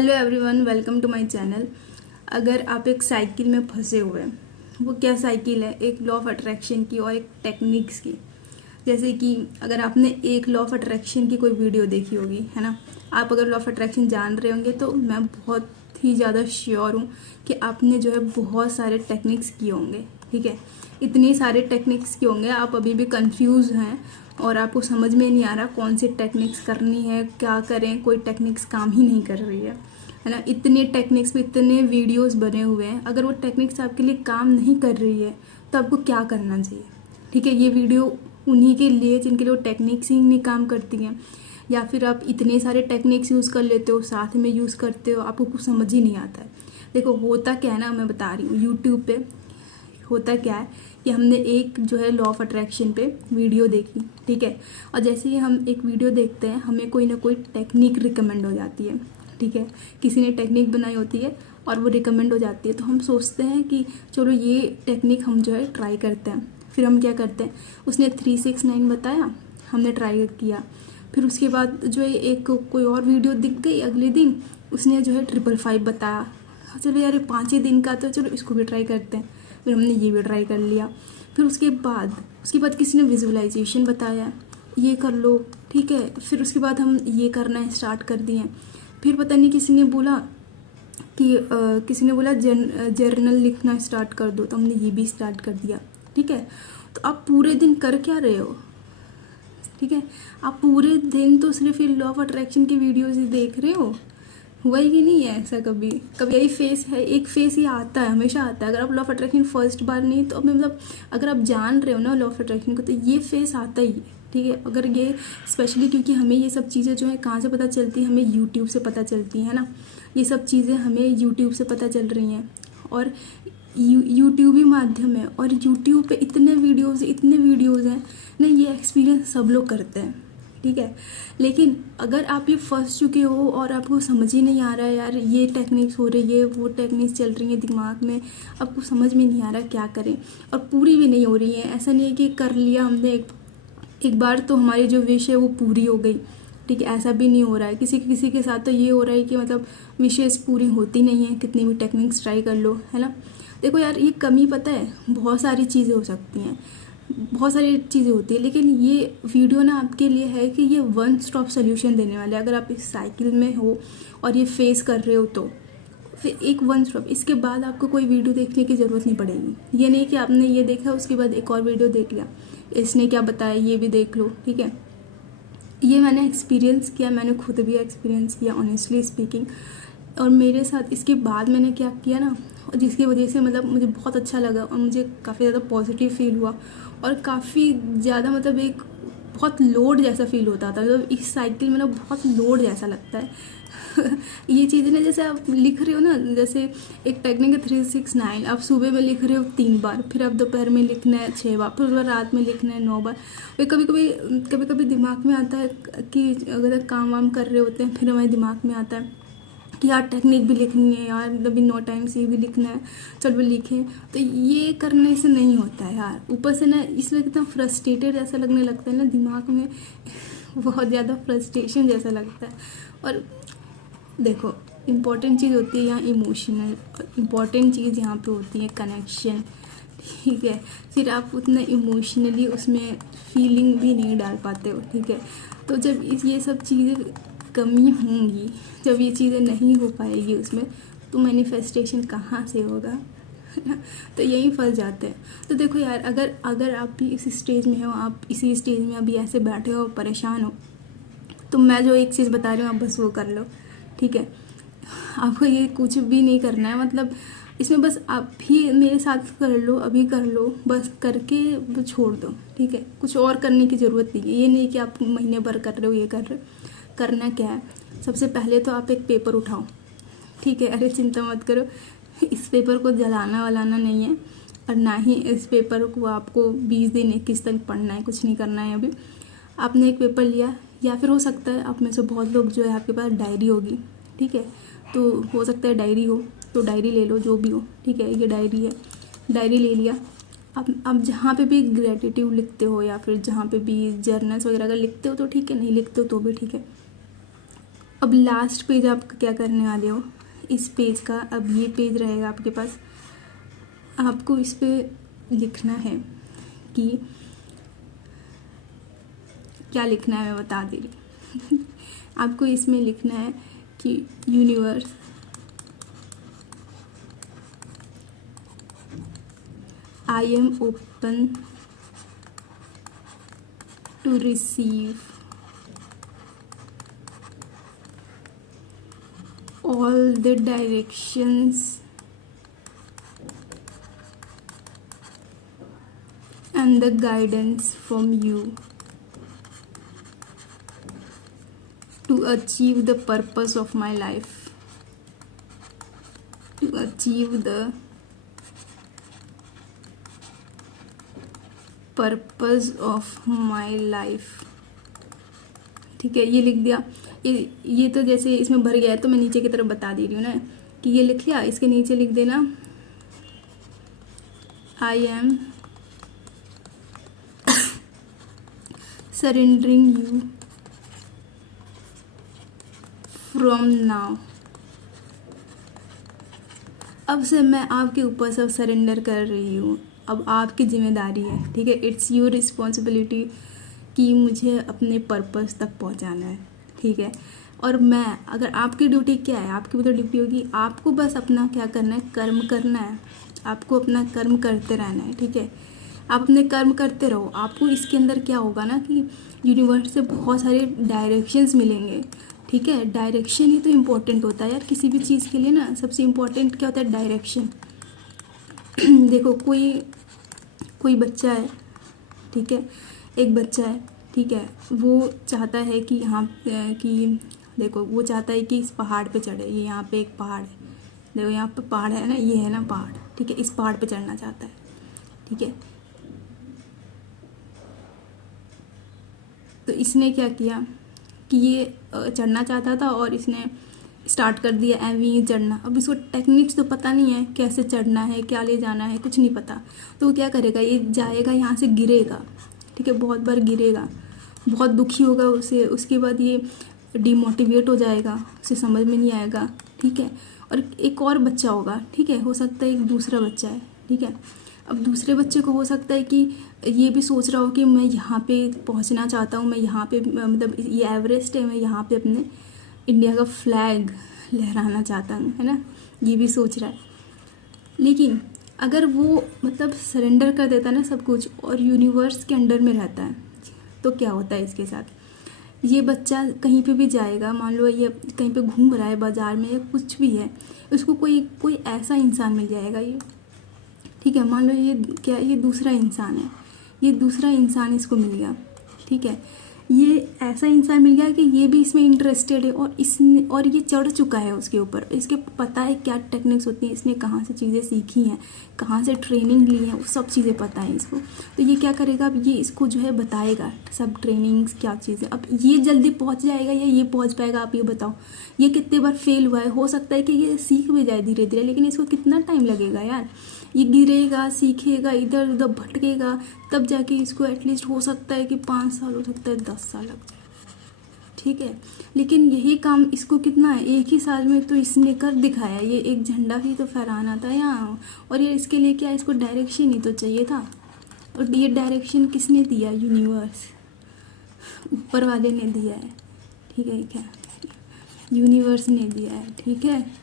Hello everyone, welcome to my channel. अगर आप एक साइकिल में फंसे हुए हैं, वो क्या साइकिल है? एक लॉ ऑफ अट्रैक्शन की और एक टेक्निक्स की। जैसे कि अगर आपने एक लॉ ऑफ अट्रैक्शन की कोई वीडियो देखी होगी, है ना। आप अगर लॉ ऑफ अट्रैक्शन जान रहे होंगे तो मैं बहुत ही ज़्यादा श्योर हूँ कि आपने जो है बहुत सारे टेक्निक्स किए होंगे। ठीक है, इतने सारे टेक्निक्स किए होंगे, आप अभी भी कंफ्यूज हैं और आपको समझ में नहीं आ रहा कौन सी टेक्निक्स करनी है, क्या करें, कोई टेक्निक्स काम ही नहीं कर रही है ना। इतने टेक्निक्स पे इतने वीडियोस बने हुए हैं, अगर वो टेक्निक्स आपके लिए काम नहीं कर रही है तो आपको क्या करना चाहिए? ठीक है, ये वीडियो उन्हीं के लिए जिनके लिए वो टेक्निक्स ही नहीं काम करती हैं, या फिर आप इतने सारे टेक्निक्स यूज़ कर लेते हो, साथ में यूज़ करते हो, आपको कुछ समझ ही नहीं आता है। देखो होता क्या है ना, मैं बता रही हूँ। यूट्यूब पे होता क्या है कि हमने एक जो है लॉ ऑफ अट्रैक्शन पे वीडियो देखी, ठीक है, और जैसे ही हम एक वीडियो देखते हैं हमें कोई ना कोई टेक्निक रिकमेंड हो जाती है। ठीक है, किसी ने टेक्निक बनाई होती है और वो रिकमेंड हो जाती है, तो हम सोचते हैं कि चलो ये टेक्निक हम जो है ट्राई करते हैं। फिर हम क्या करते हैं, उसने 369 बताया, हमने ट्राई किया। फिर उसके बाद जो है एक कोई और वीडियो दिख गई, अगले दिन उसने जो है 555 बताया। चलो यार 5 ही दिन का, तो चलो इसको भी ट्राई करते हैं। फिर हमने ये भी ट्राई कर लिया। फिर उसके बाद किसी ने विजुअलाइजेशन बताया, ये कर लो, ठीक है। फिर उसके बाद हम ये करना स्टार्ट कर दिए। फिर पता नहीं किसी ने बोला जर्नल लिखना स्टार्ट कर दो, तो हमने ये भी स्टार्ट कर दिया। ठीक है, तो आप पूरे दिन कर क्या रहे हो? ठीक है, आप पूरे दिन तो सिर्फ ये लॉ ऑफ अट्रैक्शन की वीडियोज ही देख रहे हो। हुआ ही कि नहीं है ऐसा? कभी कभी यही फेस है, एक फेस ही आता है, हमेशा आता है। अगर आप लॉ ऑफ अट्रैक्शन फर्स्ट बार नहीं, तो मतलब अगर आप जान रहे हो ना लॉ ऑफ अट्रैक्शन को, तो ये फेस आता ही है। ठीक है, अगर ये स्पेशली क्योंकि हमें ये सब चीज़ें जो है कहाँ से पता चलती है, हमें यूट्यूब से पता चलती है ना। ये सब चीज़ें हमें यूट्यूब से पता चल रही हैं, और यूट्यूब ही माध्यम है, और यूट्यूब पे इतने वीडियोज़ हैं ना, ये एक्सपीरियंस सब लोग करते हैं। ठीक है, लेकिन अगर आप ये फंस चुके हो और आपको समझ ही नहीं आ रहा है, यार ये टेक्निक्स हो रही है, वो टेक्निक्स चल रही है दिमाग में, आपको समझ में नहीं आ रहा क्या करें, और पूरी भी नहीं हो रही है। ऐसा नहीं है कि कर लिया हमने एक बार तो हमारी जो विश है वो पूरी हो गई। ठीक है, ऐसा भी नहीं हो रहा है। किसी के साथ तो ये हो रहा है कि मतलब विशेष पूरी होती नहीं है, कितनी भी टेक्निक्स ट्राई कर लो, है ना। देखो यार, ये कमी पता है, बहुत सारी चीज़ें हो सकती हैं, बहुत सारी चीज़ें होती है, लेकिन ये वीडियो ना आपके लिए है कि ये वन स्टॉप सोल्यूशन देने वाले। अगर आप इस साइकिल में हो और ये फेस कर रहे हो, तो फिर एक वन स्टॉप, इसके बाद आपको कोई वीडियो देखने की ज़रूरत नहीं पड़ेगी। ये नहीं कि आपने ये देखा उसके बाद एक और वीडियो देख लिया, इसने क्या बताया ये भी देख लो। ठीक है, ये मैंने एक्सपीरियंस किया, मैंने खुद भी एक्सपीरियंस किया ऑनेस्टली स्पीकिंग। और मेरे साथ इसके बाद मैंने क्या किया ना, जिसकी वजह से मतलब मुझे बहुत अच्छा लगा और मुझे काफ़ी ज़्यादा पॉजिटिव फील हुआ, और काफ़ी ज़्यादा मतलब एक बहुत लोड जैसा फील होता था। मतलब इस साइकिल में ना बहुत लोड जैसा लगता है। ये चीज़ें ना, जैसे आप लिख रहे हो ना, जैसे एक टेक्निक है 369, आप सुबह में लिख रहे हो 3 बार, फिर आप दोपहर में लिखना है 6 बार, फिर रात में लिखना है 9 बार। फिर कभी कभी दिमाग में आता है कि अगर काम वाम कर रहे होते हैं, फिर हमारे दिमाग में आता है कि यार टेक्निक भी लिखनी है यार, अभी 9 टाइम से भी लिखना है, चलो लिखें। तो ये करने से नहीं होता है यार। ऊपर से ना इसलिए कितना फ्रस्ट्रेटेड ऐसा लगने लगता है ना दिमाग में, बहुत ज़्यादा फ्रस्ट्रेशन जैसा लगता है। और देखो, इम्पॉर्टेंट चीज़ होती है यहाँ इमोशनल, और इम्पॉर्टेंट चीज़ यहाँ पे होती है कनेक्शन। ठीक है, फिर आप उतना इमोशनली उसमें फीलिंग भी नहीं डाल पाते हो। ठीक है, तो जब ये सब चीज़ें कमी होंगी, जब ये चीज़ें नहीं हो पाएगी उसमें, तो मैनिफेस्टेशन कहाँ से होगा? तो यहीं फंस जाते हैं। तो देखो यार, अगर आप भी इस स्टेज में हो, आप इसी स्टेज में अभी ऐसे बैठे हो, परेशान हो, तो मैं जो एक चीज़ बता रही हूँ आप बस वो कर लो। ठीक है, आपको ये कुछ भी नहीं करना है, मतलब इसमें बस आप भी मेरे साथ कर लो, अभी कर लो, बस करके छोड़ दो। ठीक है, कुछ और करने की ज़रूरत नहीं है। ये नहीं कि आप महीने भर कर रहे हो, ये कर रहे हो। करना क्या है, सबसे पहले तो आप एक पेपर उठाओ। ठीक है, अरे चिंता मत करो, इस पेपर को जलाना वलाना नहीं है, और ना ही इस पेपर को आपको 20 दिन 21 तक पढ़ना है, कुछ नहीं करना है। अभी आपने एक पेपर लिया, या फिर हो सकता है आप में से बहुत लोग जो है आपके पास डायरी होगी। ठीक है, तो हो सकता है डायरी हो, तो डायरी ले लो, जो भी हो। ठीक है, ये डायरी है, डायरी ले लिया। आप जहाँ पे भी ग्रेटिट्यूड लिखते हो, या फिर जहाँ पे भी जर्नल्स वगैरह अगर लिखते हो तो ठीक है, नहीं लिखते हो तो भी ठीक है। अब लास्ट पेज आप क्या करने वाले हो, इस पेज का, अब ये पेज रहेगा आपके पास। आपको इस पे लिखना है कि क्या लिखना है, मैं बता दे रही हूँ। आपको इसमें लिखना है कि universe I am open to receive all the directions and the guidance from you to achieve the purpose of my life, to achieve the purpose of my life। ठीक है, ये लिख दिया। ये तो जैसे इसमें भर गया है तो मैं नीचे की तरफ बता दे रही हूँ ना कि ये लिख लिया। इसके नीचे लिख देना I am surrendering you from now. अब से मैं आपके ऊपर सब सरेंडर कर रही हूँ, अब आपकी जिम्मेदारी है। ठीक है, इट्स योर रिस्पॉन्सिबिलिटी कि मुझे अपने पर्पस तक पहुँचाना है। ठीक है, और मैं, अगर आपकी ड्यूटी क्या है, आपकी भी तो ड्यूटी होगी, आपको बस अपना क्या करना है, कर्म करना है। आपको अपना कर्म करते रहना है। ठीक है, आप अपने कर्म करते रहो। आपको इसके अंदर क्या होगा ना कि यूनिवर्स से बहुत सारे डायरेक्शंस मिलेंगे। ठीक है, डायरेक्शन ही तो इम्पोर्टेंट होता है यार किसी भी चीज़ के लिए ना। सबसे इम्पोर्टेंट क्या होता है, डायरेक्शन। देखो कोई बच्चा है, ठीक है, एक बच्चा है, ठीक है, वो चाहता है कि यहाँ कि देखो वो चाहता है कि इस पहाड़ पे चढ़े। ये यहाँ पे एक पहाड़ है, देखो यहाँ पे पहाड़ है ना, ये है ना पहाड़। ठीक है, इस पहाड़ पे चढ़ना चाहता है। ठीक है, तो इसने क्या किया कि ये चढ़ना चाहता था और इसने स्टार्ट कर दिया एवं ही चढ़ना। अब इसको टेक्निक्स तो पता नहीं है, कैसे चढ़ना है, क्या ले जाना है, कुछ नहीं पता। तो वो क्या करेगा, ये जाएगा यहाँ से गिरेगा। ठीक है, बहुत बार गिरेगा, बहुत दुखी होगा उसे। उसके बाद ये डिमोटिवेट हो जाएगा, उसे समझ में नहीं आएगा। ठीक है, और एक और बच्चा होगा, ठीक है, हो सकता है एक दूसरा बच्चा है। ठीक है, अब दूसरे बच्चे को हो सकता है कि ये भी सोच रहा हो कि मैं यहाँ पे पहुँचना चाहता हूँ, मैं यहाँ पे, मतलब ये एवरेस्ट है, मैं यहाँ पे अपने इंडिया का फ्लैग लहराना चाहता हूँ, है ना, ये भी सोच रहा है। लेकिन अगर वो मतलब सरेंडर कर देता है ना सब कुछ और यूनिवर्स के अंडर में रहता है, तो क्या होता है इसके साथ, ये बच्चा कहीं पे भी जाएगा, मान लो ये कहीं पे घूम रहा है बाज़ार में या कुछ भी है, उसको कोई ऐसा इंसान मिल जाएगा ये। ठीक है, मान लो ये दूसरा इंसान है, ये दूसरा इंसान इसको मिल गया। ठीक है, ये ऐसा इंसान मिल गया कि ये भी इसमें इंटरेस्टेड है और ये चढ़ चुका है उसके ऊपर। इसके पता है क्या टेक्निक्स होती हैं, इसने कहाँ से चीज़ें सीखी हैं, कहाँ से ट्रेनिंग ली है, वो सब चीज़ें पता है इसको। तो ये क्या करेगा, अब ये इसको जो है बताएगा सब ट्रेनिंग्स क्या चीज़ है। अब ये जल्दी पहुँच जाएगा या ये पहुँच पाएगा, आप ये बताओ। ये कितने बार फेल हुआ है, हो सकता है कि ये सीख भी जाए धीरे धीरे, लेकिन इसको कितना टाइम लगेगा यार। ये गिरेगा, सीखेगा, इधर उधर भटकेगा, तब जाके इसको एटलीस्ट हो सकता है कि 5 साल, हो सकता है 10 साल लग जाए। ठीक है, लेकिन यही काम इसको कितना है, 1 ही साल में तो इसने कर दिखाया। ये एक झंडा भी तो फहराना था यहाँ, और ये इसके लिए क्या, इसको डायरेक्शन ही तो चाहिए था। और ये डायरेक्शन किसने दिया, यूनिवर्स, ऊपर वाले ने दिया है। ठीक है, क्या यूनिवर्स ने दिया है। ठीक है,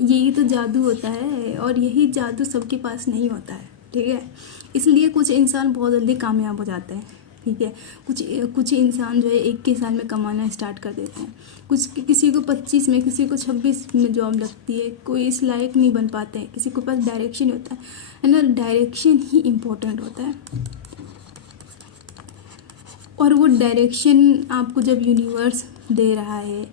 यही तो जादू होता है, और यही जादू सबके पास नहीं होता है। ठीक है, इसलिए कुछ इंसान बहुत जल्दी कामयाब हो जाते हैं। ठीक है, कुछ इंसान जो है 21 साल में कमाना स्टार्ट कर देते हैं, किसी को 25 में, किसी को 26 में जॉब लगती है, कोई इस लायक नहीं बन पाते हैं, किसी के पास डायरेक्शन होता है ना। डायरेक्शन ही इम्पोर्टेंट होता है, और वो डायरेक्शन आपको जब यूनिवर्स दे रहा है,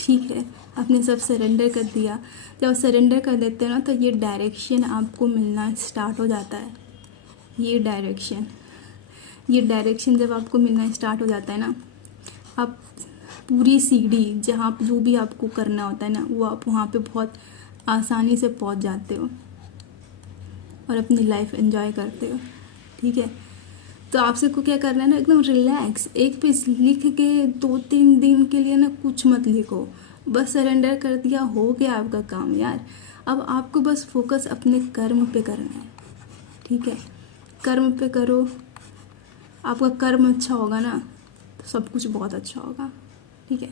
ठीक है, आपने सब सरेंडर कर दिया। जब सरेंडर कर देते हैं ना, तो ये डायरेक्शन आपको मिलना स्टार्ट हो जाता है। ये डायरेक्शन जब आपको मिलना स्टार्ट हो जाता है ना, आप पूरी सीढ़ी जहाँ जो भी आपको करना होता है ना, वो आप वहाँ पे बहुत आसानी से पहुँच जाते हो और अपनी लाइफ एंजॉय करते हो। ठीक है, तो आपसे को क्या करना है ना, एकदम रिलैक्स, एक पेज लिख के 2-3 दिन के लिए ना कुछ मत लिखो, बस सरेंडर कर दिया, हो गया आपका काम यार। अब आपको बस फोकस अपने कर्म पे करना है, ठीक है। कर्म पे करो, आपका कर्म अच्छा होगा ना तो सब कुछ बहुत अच्छा होगा, ठीक है।